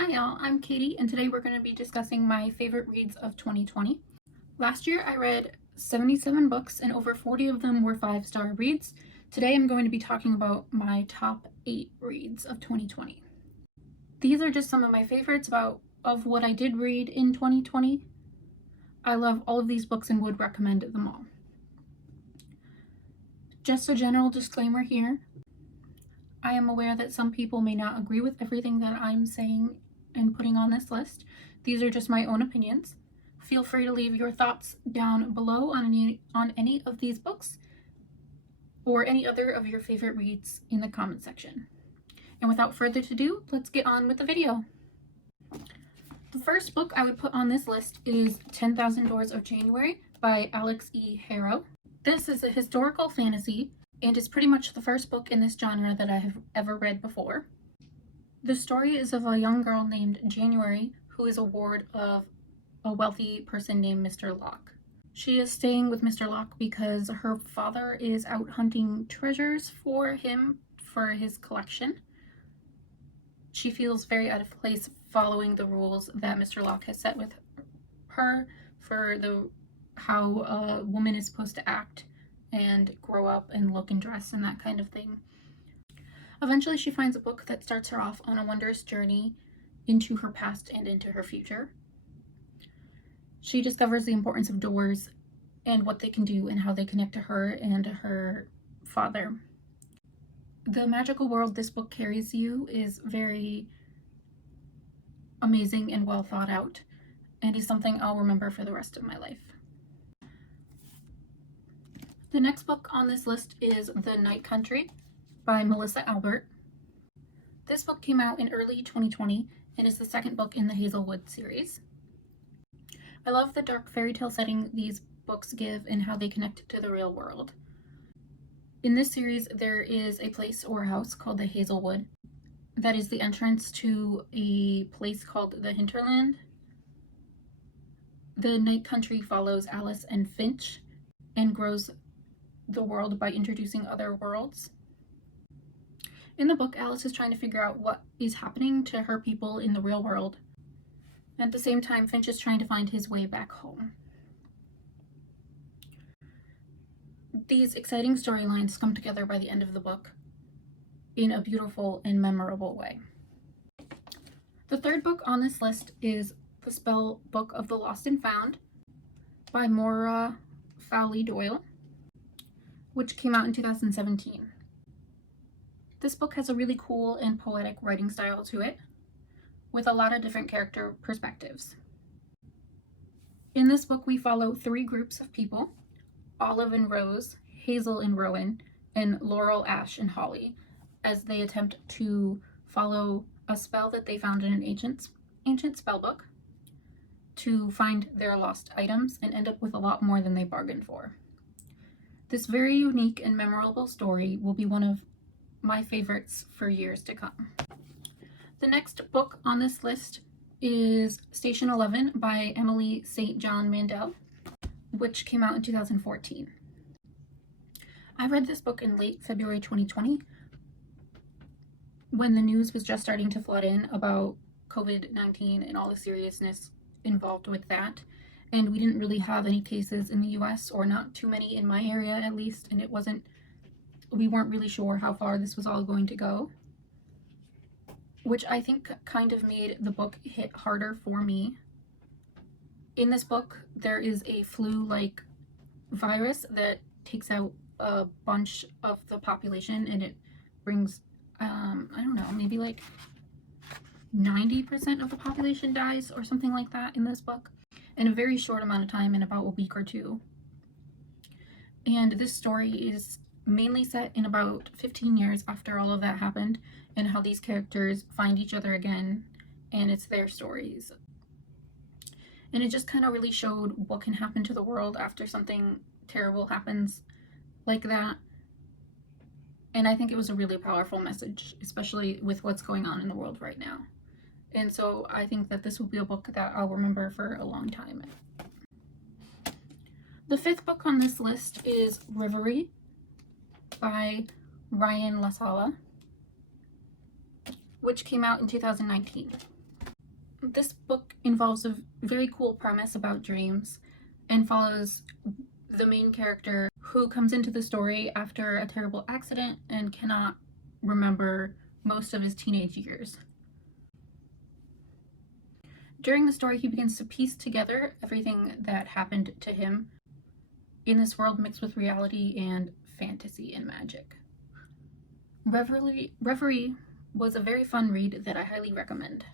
Hi y'all, I'm Katie, and today we're going to be discussing my favorite reads of 2020. Last year I read 77 books and over 40 of them were 5-star reads. Today I'm going to be talking about my top 8 reads of 2020. These are just some of my favorites of what I did read in 2020. I love all of these books and would recommend them all. Just a general disclaimer here. I am aware that some people may not agree with everything that I'm saying and putting on this list. These are just my own opinions. Feel free to leave your thoughts down below on any of these books or any other of your favorite reads in the comment section. And without further ado, let's get on with the video. The first book I would put on this list is 10,000 Doors of January by Alex E. Harrow. This is a historical fantasy and is pretty much the first book in this genre that I have ever read before. The story is of a young girl named January who is a ward of a wealthy person named Mr. Locke. She is staying with Mr. Locke because her father is out hunting treasures for him for his collection. She feels very out of place following the rules that Mr. Locke has set with her for how a woman is supposed to act and grow up and look and dress and that kind of thing. Eventually she finds a book that starts her off on a wondrous journey into her past and into her future. She discovers the importance of doors and what they can do and how they connect to her and her father. The magical world this book carries you is very amazing and well thought out, and is something I'll remember for the rest of my life. The next book on this list is The Night Country by Melissa Albert. This book came out in early 2020 and is the second book in the Hazelwood series. I love the dark fairy tale setting these books give and how they connect to the real world. In this series, there is a place or house called the Hazelwood that is the entrance to a place called the Hinterland. The Night Country follows Alice and Finch and grows the world by introducing other worlds. In the book, Alice is trying to figure out what is happening to her people in the real world. At the same time, Finch is trying to find his way back home. These exciting storylines come together by the end of the book in a beautiful and memorable way. The third book on this list is The Spell Book of the Lost and Found by Maura Fowley Doyle, which came out in 2017. This book has a really cool and poetic writing style to it, with a lot of different character perspectives. In this book, we follow 3 groups of people: Olive and Rose, Hazel and Rowan, and Laurel, Ash, and Holly, as they attempt to follow a spell that they found in an ancient spell book to find their lost items and end up with a lot more than they bargained for. This very unique and memorable story will be one of my favorites for years to come. The next book on this list is Station 11 by Emily St. John Mandel, which came out in 2014. I read this book in late February 2020 when the news was just starting to flood in about COVID-19 and all the seriousness involved with that. And we didn't really have any cases in the US, or not too many in my area at least, and we weren't really sure how far this was all going to go, which I think kind of made the book hit harder for me. In this book, there is a flu-like virus that takes out a bunch of the population, and it brings, I don't know, maybe like 90% of the population dies or something like that in this book in a very short amount of time, in about a week or two. And this story is mainly set in about 15 years after all of that happened, and how these characters find each other again, and it's their stories. And it just kind of really showed what can happen to the world after something terrible happens like that. And I think it was a really powerful message, especially with what's going on in the world right now. And so I think that this will be a book that I'll remember for a long time. The 5th book on this list is Rivery by Ryan LaSala, which came out in 2019. This book involves a very cool premise about dreams and follows the main character who comes into the story after a terrible accident and cannot remember most of his teenage years. During the story, he begins to piece together everything that happened to him in this world mixed with reality and fantasy and magic. Reverie was a very fun read that I highly recommend.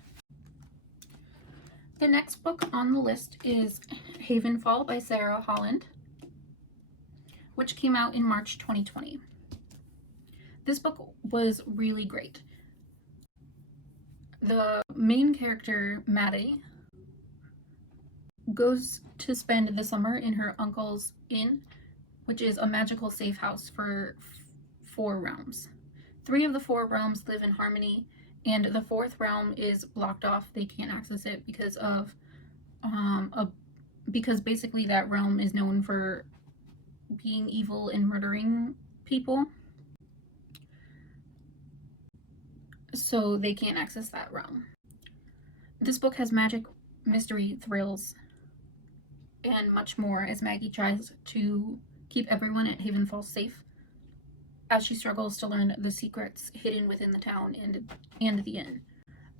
The next book on the list is Havenfall by Sarah Holland, which came out in March 2020. This book was really great. The main character, Maddie, goes to spend the summer in her uncle's inn, which is a magical safe house for 4 realms. 3 of the 4 realms live in harmony, and the 4th realm is blocked off. They can't access it because of because basically that realm is known for being evil and murdering people. So they can't access that realm. This book has magic, mystery, thrills, and much more as Maggie tries to keep everyone at Havenfall safe as she struggles to learn the secrets hidden within the town and the inn.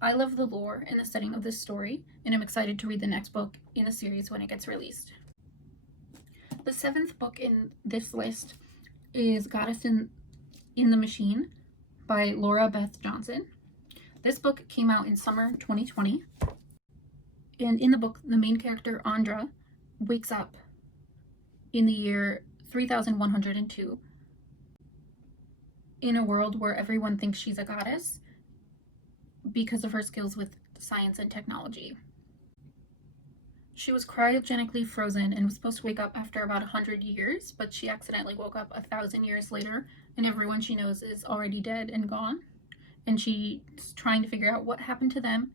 I love the lore and the setting of this story, and I'm excited to read the next book in the series when it gets released. The 7th book in this list is Goddess in the Machine by Laura Beth Johnson. This book came out in summer 2020, and in the book, the main character, Andra, wakes up in the year 3102 in a world where everyone thinks she's a goddess because of her skills with science and technology. She was cryogenically frozen and was supposed to wake up after about 100 years, but she accidentally woke up 1,000 years later, and everyone she knows is already dead and gone. And she's trying to figure out what happened to them,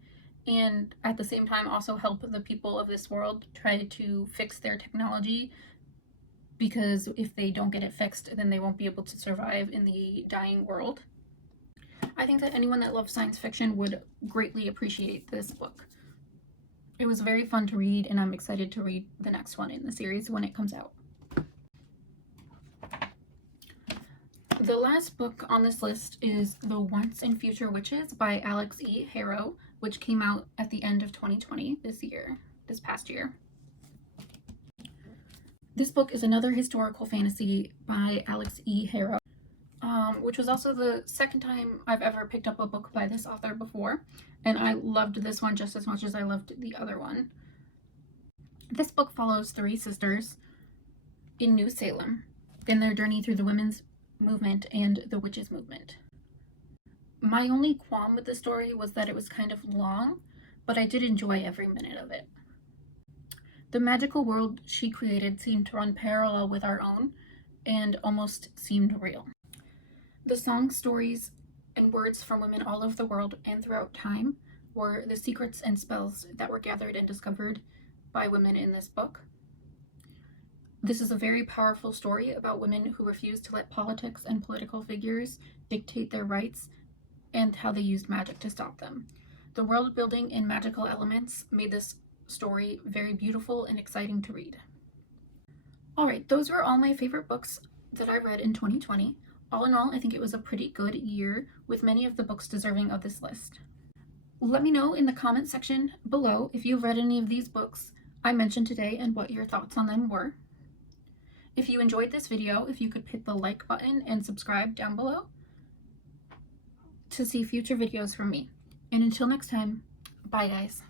and at the same time also help the people of this world try to fix their technology, because if they don't get it fixed, then they won't be able to survive in the dying world. I think that anyone that loves science fiction would greatly appreciate this book. It was very fun to read, and I'm excited to read the next one in the series when it comes out. The last book on this list is The Once and Future Witches by Alex E. Harrow, which came out at the end of 2020 this past year. This book is another historical fantasy by Alex E. Harrow, which was also the second time I've ever picked up a book by this author before, and I loved this one just as much as I loved the other one. This book follows 3 sisters in New Salem in their journey through the women's movement and the witches movement. My only qualm with the story was that it was kind of long, but I did enjoy every minute of it. The magical world she created seemed to run parallel with our own and almost seemed real. The songs, stories, and words from women all over the world and throughout time were the secrets and spells that were gathered and discovered by women in this book. This is a very powerful story about women who refused to let politics and political figures dictate their rights and how they used magic to stop them. The world building and magical elements made this story very beautiful and exciting to read. Alright, those were all my favorite books that I read in 2020. All in all, I think it was a pretty good year with many of the books deserving of this list. Let me know in the comment section below if you've read any of these books I mentioned today and what your thoughts on them were. If you enjoyed this video, if you could hit the like button and subscribe down below to see future videos from me. And until next time, bye guys.